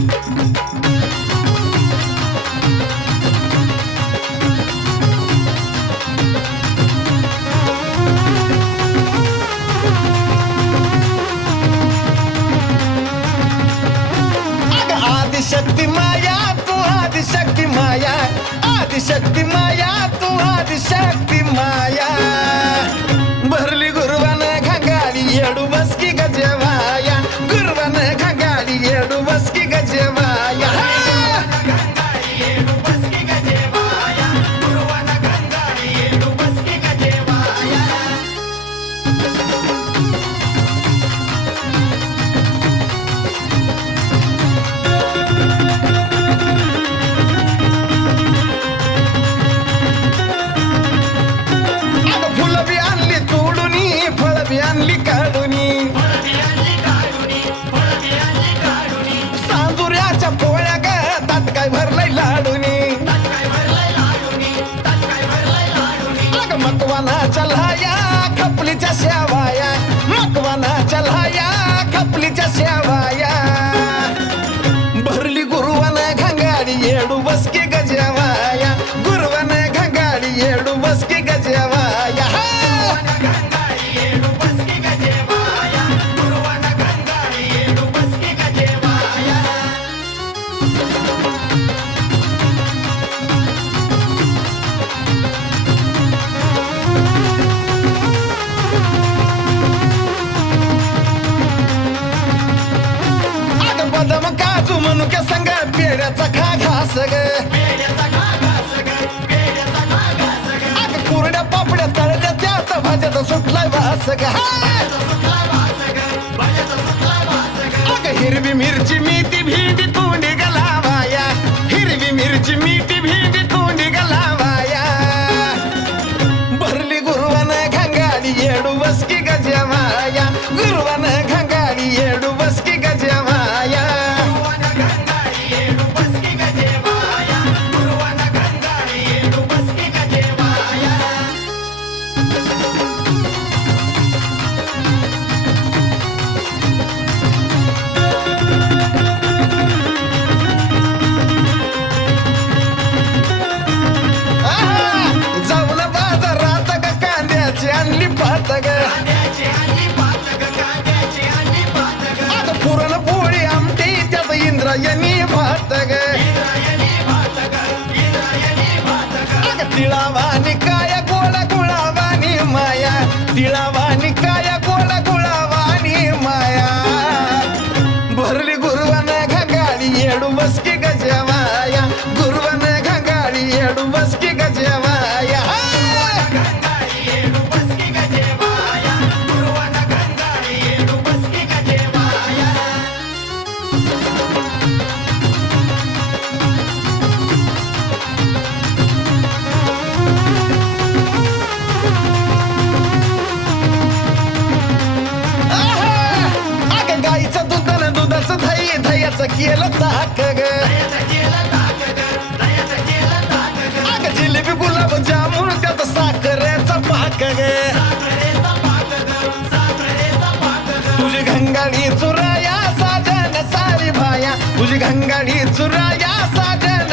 अग आदिशक्ती माया तू आदिशक्ती माया आदिशक्ती माया तू आदिशक्ती माया। मकवानाच्या खपलीच्या शेवाया मकवानाच्या लहाया खपलीच्या शेवाया. मनुक्या संग पेड्याचा खा घास ग. अग कुरड्या पापड्या तळल्या त्यात भाज्यात सुटलाय वास ग. अग हिरवी मिरची मीती भेंडी तोंडी गलावाया हिरवी मिरची मीती भेंडी तोंडी गलावाया भरली गुरुवान घंगाडी येडू बसकी गजेवाया गुरुवान घंगाडी पात ग अग पुरण पोळी आमटी त्यात इंद्रायणी भात ग तिळावानी काय गोड गुळावानी माया. तिळावानी केलं ताक ग अगं जिलेबी गुलाब जामुन त्यात साखरेचा पाक ग तुझी घंगाडी चुराया साजन सारी भाया. तुझी घंगाडी चुराया साजन